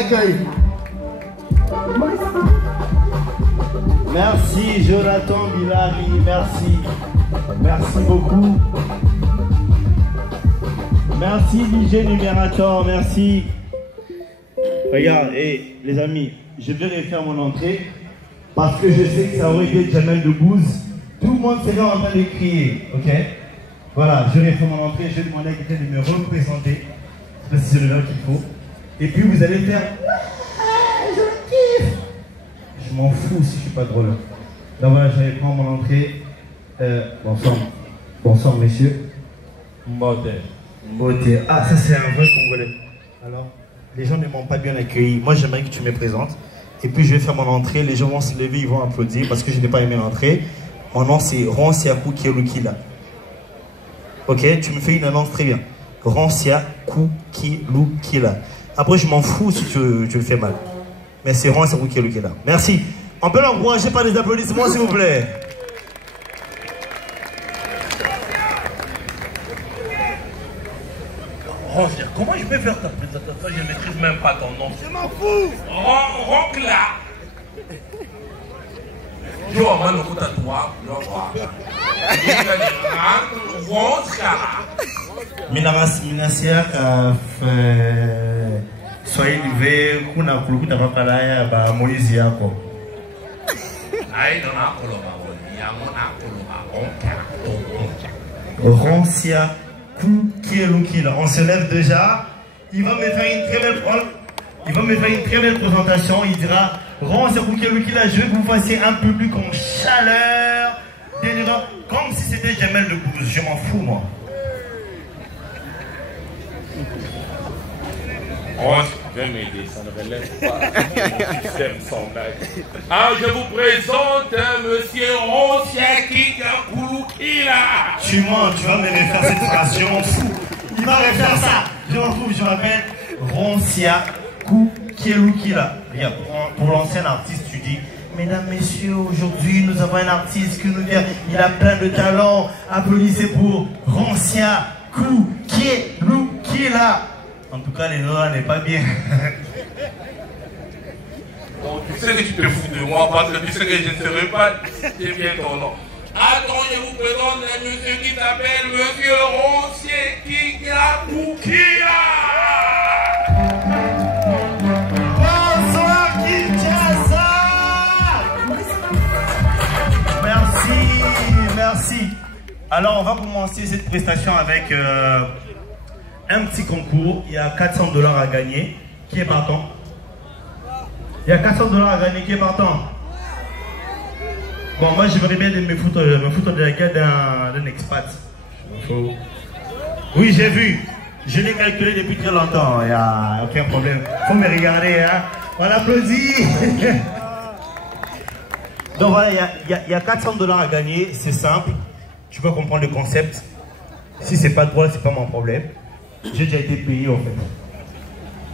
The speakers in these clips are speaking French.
Accueil. Merci Jonathan Bilari, merci. Merci beaucoup. Merci DJ Numérator, merci. Regarde, les amis, je vais refaire mon entrée parce que je sais que ça aurait été Jamel Debbouze. Tout le monde serait en train de crier, ok? Voilà, je refais mon entrée, je vais demander à quelqu'un de me représenter. Parce que c'est le verbe qu'il faut. Et puis vous allez faire je kiffe. Je m'en fous si je suis pas drôle. Donc voilà, je vais prendre mon entrée. Bonsoir. Bonsoir messieurs. Mbote. Mbote. Ah, ça c'est un vrai Congolais. Alors, les gens ne m'ont pas bien accueilli. Moi j'aimerais que tu me présentes. Et puis je vais faire mon entrée. Les gens vont se lever, ils vont applaudir parce que je n'ai pas aimé l'entrée. Mon nom c'est Ronsiakou Kielukila. Ok, tu me fais une annonce très bien. Ronsiakou Kielukila. Après, je m'en fous si tu le fais mal. Mais c'est Ronsiakou Kielukila. Merci. On peut l'encourager par des applaudissements, s'il vous plaît. Ronsia, comment je peux faire ta présentation? Je ne maîtrise même pas ton nom. Je m'en fous. Roncla. Yo, man, on écoute à toi. Ronsia. Minasia soyez livré kuna kulukuta makalaya ba Moïse yako. Aïe, non, Ronsia Kielukila. On se lève déjà. Il va me faire une très belle présentation. Il dira Ronsia Kielukila, je veux que vous fassiez un public en chaleur, délirant, comme si c'était Jamel Debbouze. Je m'en fous moi. Je vais m'aider, ça ne relève pas du système sondage. Ah, je vous présente Monsieur Ronsia Kielukila. Tu mens, tu vas me refaire cette phrase, je m'en fous. Il va refaire ça, je m'en fous, je m'appelle Ronsia Kielukila. Regarde, pour l'ancien artiste, tu dis, mesdames, messieurs, aujourd'hui nous avons un artiste qui nous vient, il a plein de talent. Applaudissez pour Ronsia Kielukila. En tout cas, les noms là n'est pas bien. Donc, tu sais que tu te fous de moi parce que tu sais que je ne serai pas bien ton nom. Attends, je vous présente un monsieur qui s'appelle Monsieur Ronsia Kielukila. Bonsoir Kinshasa. Merci. Alors, on va commencer cette prestation avec un petit concours. Il y a 400 $ à gagner. Qui est partant? Il y a 400 $ à gagner. Qui est partant? Bon, moi, j'aimerais bien me foutre de la gueule d'un expat. Oui, j'ai vu. Je l'ai calculé depuis très longtemps. Il n'y a aucun problème. Faut me regarder, hein. On applaudit. Donc voilà, il y a 400 $ à gagner. C'est simple. Tu vas comprendre le concept. Si c'est pas drôle, c'est pas mon problème. J'ai déjà été payé en fait.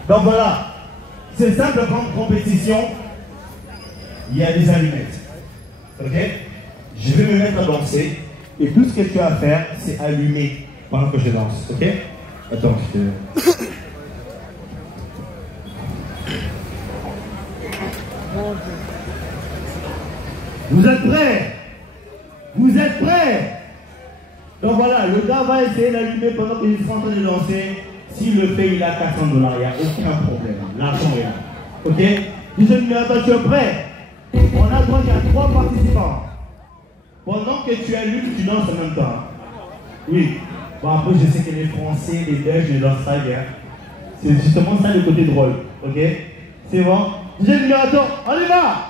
Donc voilà, c'est simple comme compétition. Il y a des allumettes. Ok? Je vais me mettre à danser. Et tout ce que tu as à faire, c'est allumer pendant que je danse. Ok? Attends, Vous êtes prêts? Vous êtes prêts? Donc voilà, le gars va essayer d'allumer pendant qu'il est en train de danser. S'il le fait, il a 400 $. Il n'y a aucun problème. L'argent est là. Ok? Deuxième numéro, tu es prêt? On a droit à 3 participants. Pendant que tu allumes, tu danses en même temps. Oui. Bon, après, je sais que les Français, les Belges, ne dansent pas bien. C'est justement ça le côté drôle. Ok? C'est bon? Deuxième numéro, on y va!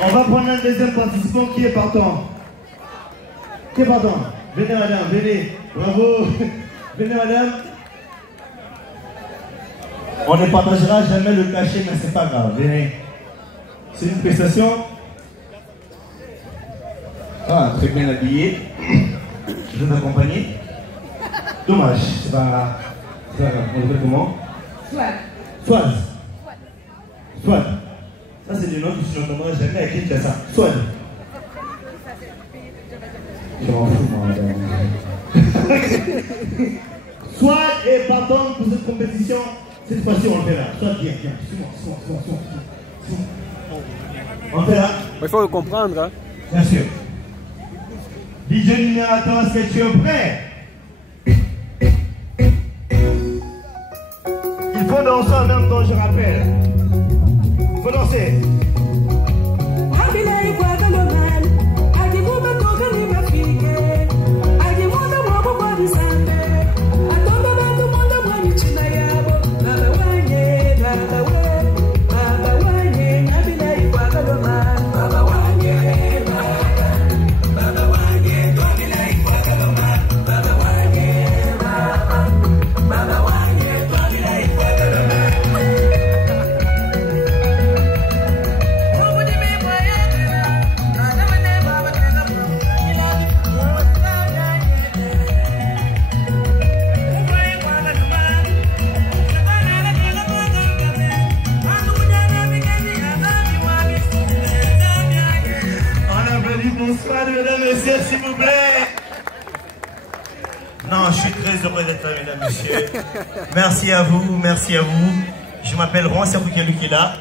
On va prendre un deuxième participant qui est partant. Qui est partant? Venez madame, venez. Bravo. Venez madame. On ne partagera jamais le cachet, mais c'est pas grave. Venez. C'est une prestation. Ah, très bien habillé. Je vais t'accompagner. Dommage, c'est pas grave. On l'appelle comment? Swad. Swad. Ça c'est le nom que je n'entendrai jamais à qui tu as ça. Swad. Je m'en fous, moi, madame. Swad est partant pour cette compétition. Cette fois-ci, on le fait là. Swad, viens. Suis-moi. On fait là. Il faut le comprendre, hein. Bien sûr. DJ Numérateur, est-ce que tu es prêt? Il faut danser en même temps, je rappelle. Il faut danser. S'il vous plaît. Non, je suis très heureux d'être là, mesdames, messieurs. Merci à vous, merci à vous. Je m'appelle Ron Serpoukelou qui est là.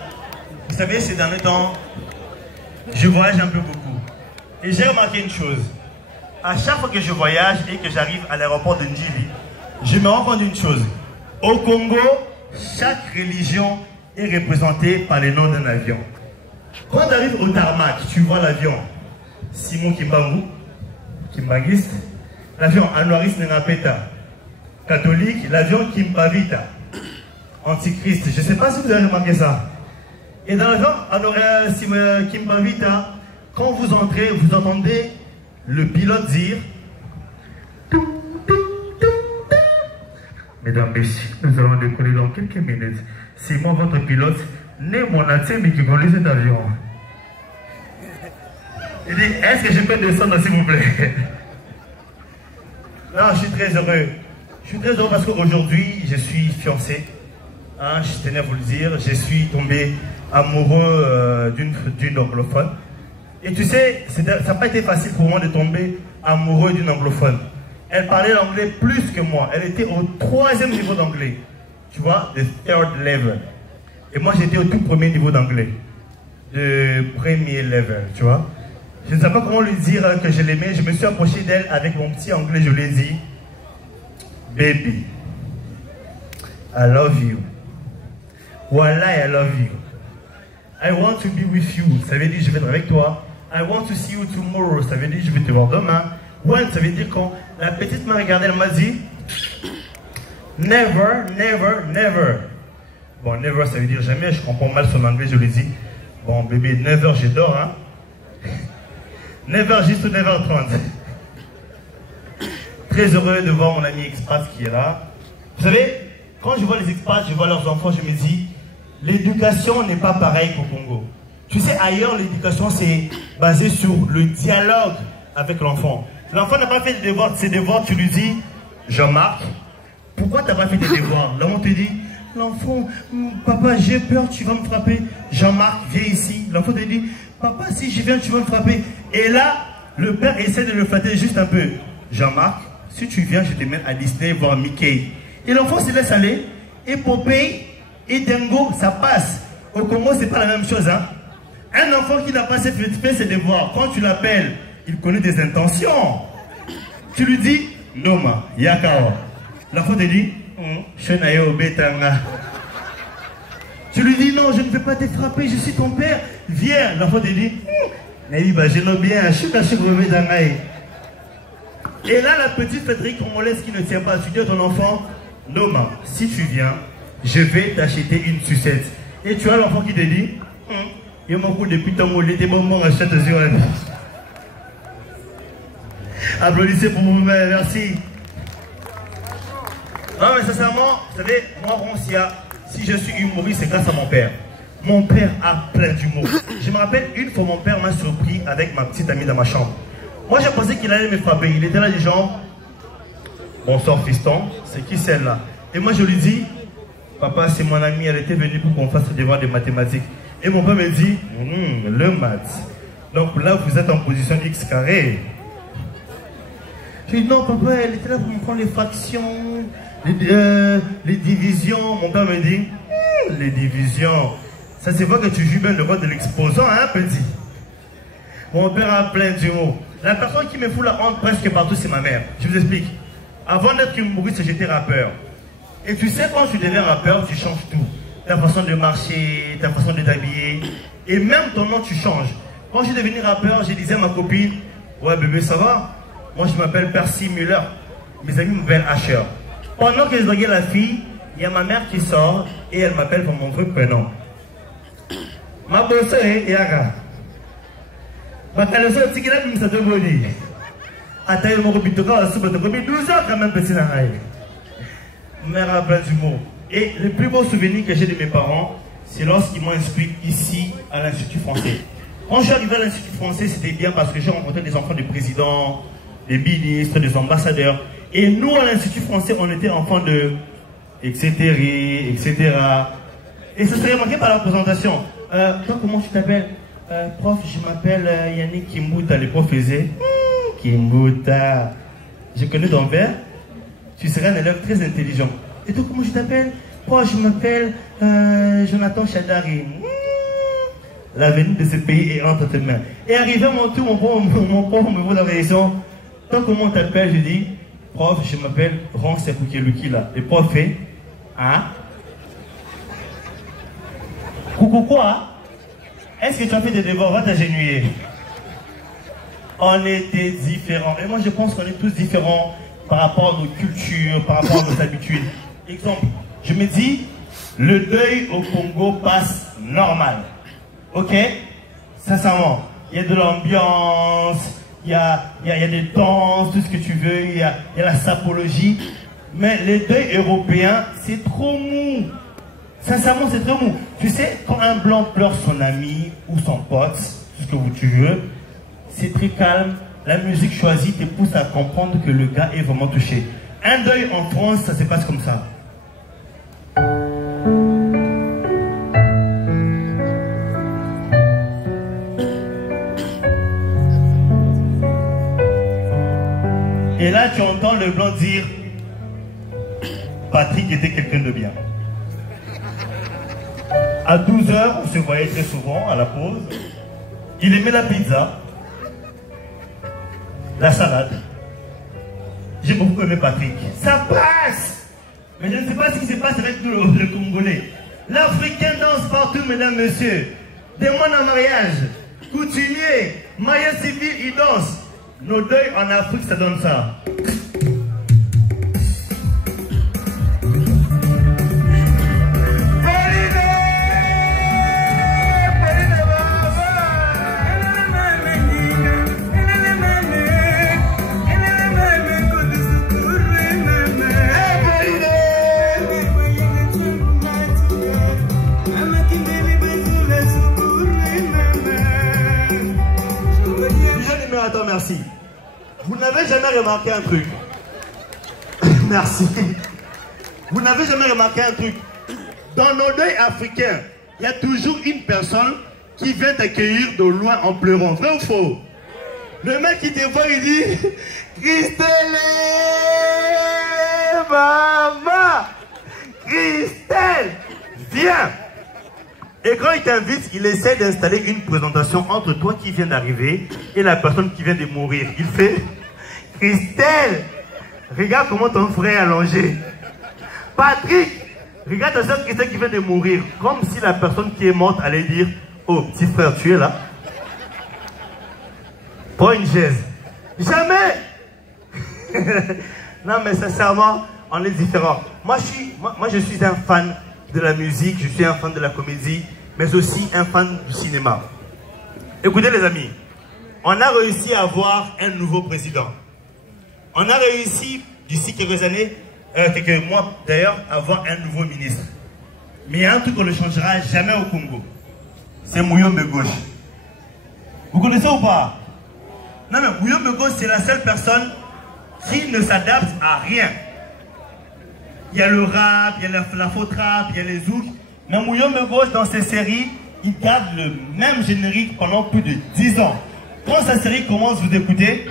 Vous savez, ces derniers temps, je voyage un peu beaucoup. Et j'ai remarqué une chose. À chaque fois que je voyage et que j'arrive à l'aéroport de Ndjivi, je me rends compte d'une chose. Au Congo, chaque religion est représentée par le nom d'un avion. Quand tu arrives au tarmac, tu vois l'avion Simon Kimbangu, Kimbangiste, l'avion Anouaris Nenapeta, catholique, l'avion Kimbavita, antichrist. Je ne sais pas si vous avez remarqué ça. Et dans l'avion Kimbavita, quand vous entrez, vous entendez le pilote dire Mesdames, messieurs, nous allons décoller dans quelques minutes. C'est moi votre pilote, né mon atien, mais qui conduit cet avion. Il dit, est-ce que je peux descendre s'il vous plaît? Non, je suis très heureux. Je suis très heureux parce qu'aujourd'hui, je suis fiancé. Hein, je tenais à vous le dire. Je suis tombé amoureux d'une anglophone. Et tu sais, ça n'a pas été facile pour moi de tomber amoureux d'une anglophone. Elle parlait l'anglais plus que moi. Elle était au 3e niveau d'anglais. Tu vois, the third level. Et moi, j'étais au tout premier niveau d'anglais. De premier level, tu vois. Je ne sais pas comment lui dire que je l'aimais. Je me suis approché d'elle avec mon petit anglais. Je lui ai dit, baby, I love you. Wallah, I love you. I want to be with you. Ça veut dire je vais être avec toi. I want to see you tomorrow. Ça veut dire je vais te voir demain. When, ça veut dire quand la petite m'a regardé, elle m'a dit, never, never, never. Bon, never, ça veut dire jamais. Je comprends mal son anglais. Je lui ai dit, bon, bébé, 9h, je dors, hein. 9h juste ou 9h30. Très heureux de voir mon ami expat qui est là. Vous savez, quand je vois les expats, je vois leurs enfants, je me dis, l'éducation n'est pas pareille qu'au Congo. Tu sais, ailleurs, l'éducation, c'est basé sur le dialogue avec l'enfant. L'enfant n'a pas fait ses devoirs, tu lui dis, Jean-Marc, pourquoi tu n'as pas fait tes devoirs? Là, on te dit, l'enfant, papa, j'ai peur, tu vas me frapper. Jean-Marc, viens ici. L'enfant te dit, papa, si je viens, tu vas me frapper. Et là, le père essaie de le flatter juste un peu. Jean-Marc, si tu viens, je te mène à Disney voir Mickey. Et l'enfant se laisse aller. Et Popeye et Dingo, ça passe. Au Congo, c'est pas la même chose, hein. Un enfant qui n'a pas fait ses devoirs, quand tu l'appelles, il connaît des intentions. Tu lui dis, Noma, Yakao. L'enfant te dit, Chenayo Betanga. Tu lui dis, non, je ne vais pas te frapper, je suis ton père. Viens. L'enfant te dit, je l'ai bien, je suis caché brevet d'Angaï. Et là, la petite Frédéric congolaise qui ne tient pas, tu dis à ton enfant, Noma, si tu viens, je vais t'acheter une sucette. Et tu as l'enfant qui te dit, Il y a beaucoup depuis ton mot, il était bon, mon rachat de yeux. Applaudissez pour vous-même, merci. Non, mais sincèrement, vous savez, moi, Roncia, si je suis humoriste, c'est grâce à mon père. Mon père a plein d'humour. Je me rappelle une fois, mon père m'a surpris avec ma petite amie dans ma chambre. Moi, je pensais qu'il allait me frapper. Il était là, du genre, bonsoir, fiston, c'est qui celle-là? Et moi, je lui dis, papa, c'est mon amie, elle était venue pour qu'on fasse le devoir de mathématiques. Et mon père me dit, le maths. Donc là, vous êtes en position X carré. Je lui dis, non, papa, elle était là pour me prendre les fractions, les divisions. Mon père me dit, les divisions. Ça se voit que tu joues bien le rôle de l'exposant, hein, petit? Mon père a plein d'humour. La personne qui me fout la honte presque partout, c'est ma mère. Je vous explique. Avant d'être humoriste, j'étais rappeur. Et tu sais, quand tu deviens rappeur, tu changes tout. Ta façon de marcher, ta façon de t'habiller. Et même ton nom, tu changes. Quand je suis devenu rappeur, je disais à ma copine, ouais bébé, ça va? Moi, je m'appelle Percy Muller. Mes amis m'appellent Asher. Pendant que je draguais la fille, il y a ma mère qui sort et elle m'appelle par mon vrai prénom. Ma bosse est Yaga. Ma caleçon est Tigila, mais ça te boni. Attends, mon copine, tu as 12 ans quand même, petit Naraï. Mère a plein d'humour. Et le plus beau souvenir que j'ai de mes parents, c'est lorsqu'ils m'ont inscrit ici à l'Institut français. Quand je suis arrivé à l'Institut français, c'était bien parce que j'ai rencontré des enfants de présidents, des ministres, des ambassadeurs. Et nous, à l'Institut français, on était enfants de etc. etc. Et ça serait remarqué par la présentation. Toi, comment tu t'appelles? Prof, je m'appelle Yannick Kimbuta. Les profs faisaient Kimbuta. Je connais ton père. Tu serais un élève très intelligent. Et toi, comment tu t'appelles? Prof, je m'appelle Jonathan Chadari. L'avenir de ce pays est entre tes mains. Et arrivé à mon tour, mon prof me voit dans la réaction. Toi, comment t'appelles? Je dis, prof, je m'appelle Ron Sepoukeluki là. Le prof fait, hein? Coucou quoi? Est-ce que tu as fait des devoirs? Va t'agenouiller. On était différents. Et moi, je pense qu'on est tous différents par rapport à nos cultures, par rapport à nos habitudes. Exemple, je me dis, le deuil au Congo passe normal. Ok? Sincèrement, il y a de l'ambiance, il y a des danses, tout ce que tu veux, il y a la sapologie. Mais le deuil européen, c'est trop mou. Sincèrement, c'est trop mou. Tu sais, quand un blanc pleure son ami ou son pote, tout ce que tu veux, c'est très calme. La musique choisie te pousse à comprendre que le gars est vraiment touché. Un deuil en France, ça se passe comme ça. Et là, tu entends le blanc dire Patrick était quelqu'un de bien. À 12 h, on se voyait très souvent à la pause. Il aimait la pizza, la salade. J'ai beaucoup aimé Patrick. Ça passe! Mais je ne sais pas ce qui se passe avec nous, le Congolais. L'Africain danse partout, mesdames, messieurs. Demande en mariage, coutumier, maillot civil, il danse. Nos deuils en Afrique, ça donne ça. Attends, merci. Vous n'avez jamais remarqué un truc. Merci. Vous n'avez jamais remarqué un truc. Dans nos deuils africains, il y a toujours une personne qui vient t'accueillir de loin en pleurant. Vrai ou faux? Le mec qui te voit, il dit Christelle, maman, Christelle, viens. Et quand il t'invite, il essaie d'installer une présentation entre toi qui viens d'arriver et la personne qui vient de mourir. Il fait Christelle, regarde comment ton frère est allongé. Patrick, regarde ta soeur Christelle qui vient de mourir. Comme si la personne qui est morte allait dire oh, petit frère, tu es là? Prends une chaise. Jamais. Non, mais sincèrement, on est différents. Moi, je suis un fan de la musique, je suis un fan de la comédie. mais aussi un fan du cinéma. Écoutez les amis, on a réussi à avoir un nouveau président. On a réussi, d'ici quelques années, quelques mois d'ailleurs, à avoir un nouveau ministre. Mais il y a un truc qu'on ne changera jamais au Congo. C'est Muyombe Gauche. Vous connaissez ou pas? Non mais Muyombe Gauche, c'est la seule personne qui ne s'adapte à rien. Il y a le rap, il y a la faux rap, il y a les zouk. Mais Muyombe Gauche, dans ses séries, il garde le même générique pendant plus de 10 ans. Quand sa série commence, vous écoutez.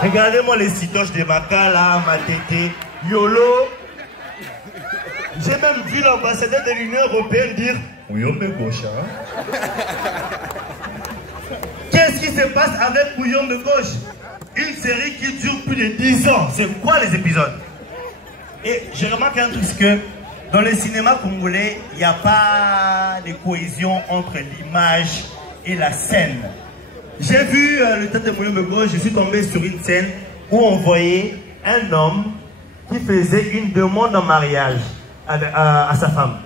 Regardez-moi les citoches de Makala, Matete, Yolo. J'ai même vu l'ambassadeur de l'Union Européenne dire Muyombe Gauche. Qu'est-ce qui se passe avec Muyombe Gauche? Une série qui dure plus de 10 ans. C'est quoi les épisodes? Et je remarque un truc, c'est que dans le cinéma congolais, il n'y a pas de cohésion entre l'image et la scène. J'ai vu le tête de Muyombe Gauche, je suis tombé sur une scène où on voyait un homme qui faisait une demande en mariage à sa femme.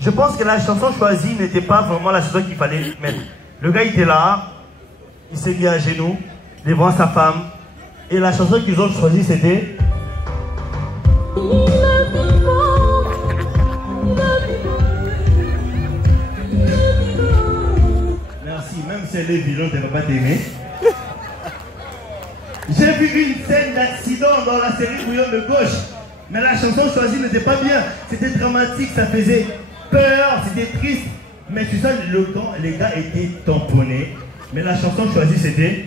Je pense que la chanson choisie n'était pas vraiment la chanson qu'il fallait mettre. Le gars était là, il s'est mis à genoux devant sa femme, et la chanson qu'ils ont choisie c'était... Même si elle est violente, elle ne va pas t'aimer. J'ai vu une scène d'accident dans la série Muyombe Gauche. Mais la chanson choisie n'était pas bien. C'était dramatique, ça faisait peur, c'était triste. Mais tu sais, les gars étaient tamponnés. Mais la chanson choisie c'était...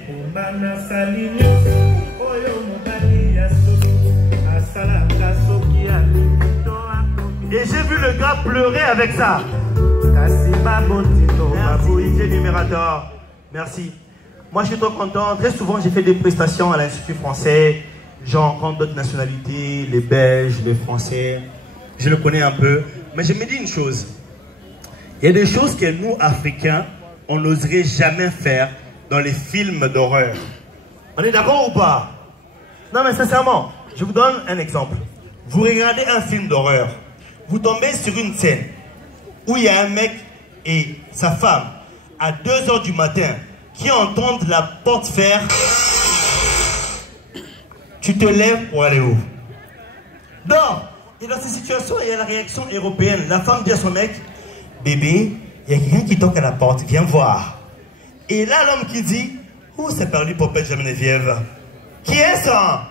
Et j'ai vu le gars pleurer avec ça. Merci, Numérateur. Merci. Moi, je suis trop content. Très souvent, j'ai fait des prestations à l'Institut français. J'en rencontre d'autres nationalités, les Belges, les Français. Je le connais un peu. Mais je me dis une chose. Il y a des choses que nous, Africains, on n'oserait jamais faire dans les films d'horreur. On est d'accord ou pas? Non, mais sincèrement, je vous donne un exemple. Vous regardez un film d'horreur. Vous tombez sur une scène où il y a un mec et sa femme à 2 h du matin qui entendent la porte faire. Tu te lèves pour aller où? Non. Et dans ces situations, il y a la réaction européenne. La femme dit à son mec, bébé, il y a quelqu'un qui toque à la porte, viens voir. Et là, l'homme qui dit, oh, c'est perdu pour Père Geneviève. Qui est ça?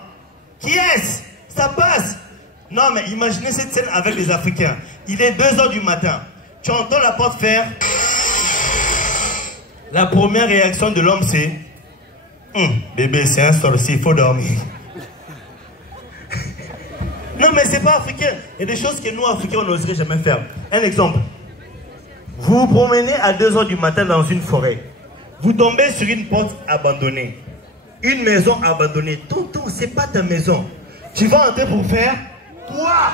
Qui est-ce? Ça passe. Non, mais imaginez cette scène avec les Africains. Il est 2 h du matin. Tu entends la porte faire. La première réaction de l'homme, c'est bébé, c'est un sorcier, il faut dormir. Non, mais c'est pas africain. Il y a des choses que nous, Africains, on n'oserait jamais faire. Un exemple. Vous vous promenez à 2 h du matin dans une forêt. Vous tombez sur une porte abandonnée. Une maison abandonnée. Tonton, c'est pas ta maison. Tu vas entrer pour faire quoi?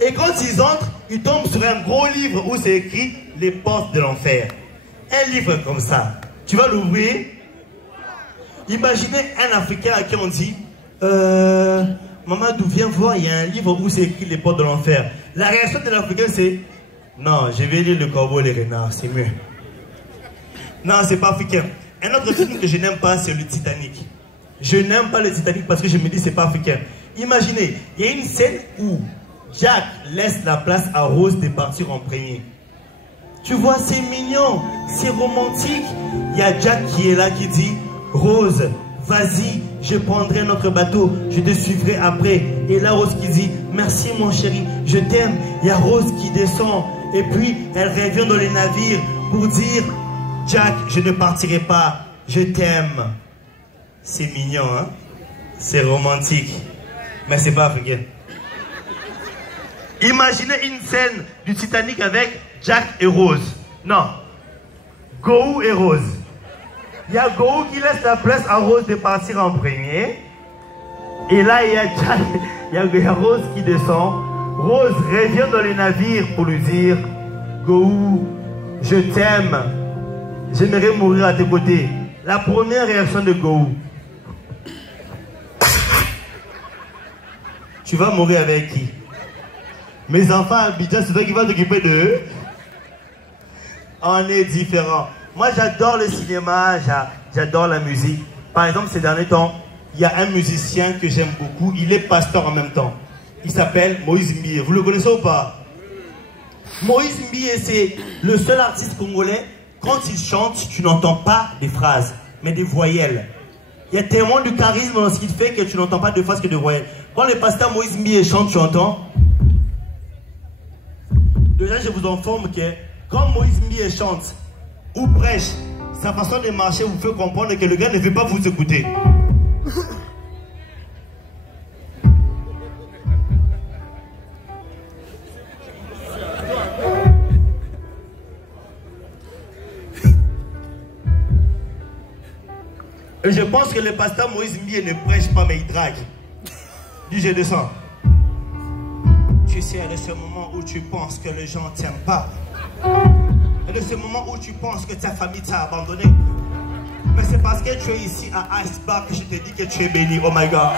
Et quand ils entrent, ils tombent sur un gros livre où c'est écrit « Les portes de l'enfer ». Un livre comme ça. Tu vas l'ouvrir. Imaginez un Africain à qui on dit « Mamadou, viens voir, il y a un livre où c'est écrit « Les portes de l'enfer ». La réaction de l'Africain, c'est « Non, je vais lire Le Corbeau et les renards, c'est mieux ». Non, c'est pas africain. Un autre film que je n'aime pas, c'est le Titanic. Je n'aime pas le Titanic parce que je me dis c'est pas africain. Imaginez, il y a une scène où Jack laisse la place à Rose de partir en premier. Tu vois, c'est mignon, c'est romantique. Il y a Jack qui est là qui dit Rose, vas-y, je prendrai notre bateau, je te suivrai après. Et là, Rose qui dit merci mon chéri, je t'aime. Il y a Rose qui descend et puis elle revient dans les navires pour dire Jack, je ne partirai pas, je t'aime. C'est mignon, hein? C'est romantique. Mais c'est pas africain. Imaginez une scène du Titanic avec Jack et Rose. Non. Gou et Rose. Il y a Gou qui laisse la place à Rose de partir en premier. Et là, il y a Rose qui descend. Rose revient dans le navire pour lui dire, Gohou, je t'aime. J'aimerais mourir à tes côtés. La première réaction de Gohou. Tu vas mourir avec qui? Mes enfants à Abidjan, c'est toi qui vas t'occuper d'eux. On est différents. Moi, j'adore le cinéma, j'adore la musique. Par exemple, ces derniers temps, il y a un musicien que j'aime beaucoup. Il est pasteur en même temps. Il s'appelle Moïse Mbie. Vous le connaissez ou pas? Moïse Mbie, c'est le seul artiste congolais. Quand il chante, tu n'entends pas des phrases, mais des voyelles. Il y a tellement de charisme dans ce qu'il fait que tu n'entends pas de phrases que de voyelles. Quand le pasteur Moïse Mbie chante, tu entends. Déjà, je vous informe que quand Moïse Mbie chante ou prêche, sa façon de marcher vous fait comprendre que le gars ne veut pas vous écouter. Et je pense que le pasteur Moïse Mbie ne prêche pas, mais il drague. Dis, je descends. Tu sais, de ce moment où tu penses que les gens ne t'aiment pas, et de ce moment où tu penses que ta famille t'a abandonné, mais c'est parce que tu es ici à Ice Bar que je te dis que tu es béni. Oh my God.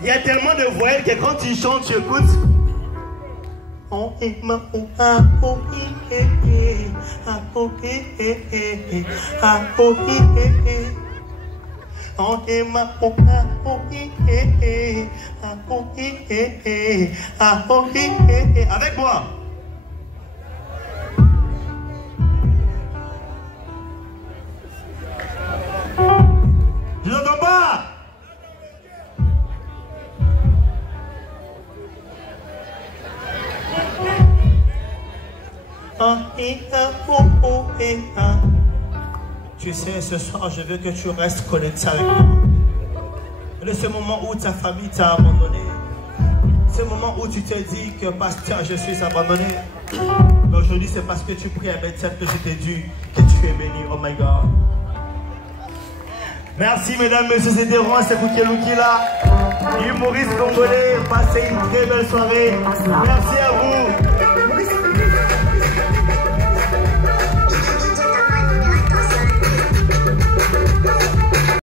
Il y a tellement de voyelles que quand tu chantes, tu écoutes. On est ma ou a o i e a o e a o i on est ma ou a o i a o i a o i avec moi. Je n'entends pas. Tu sais, ce soir, je veux que tu restes connecté avec moi. De ce moment où ta famille t'a abandonné, ce moment où tu t'es dit que pasteur, je suis abandonné, mais aujourd'hui, c'est parce que tu pries avec celle que je t'ai dit que tu es béni. Oh my God. Merci, mesdames, messieurs, c'était Rouen, c'est Koukelouki là. Humoriste congolais, passez une très belle soirée. Merci à vous.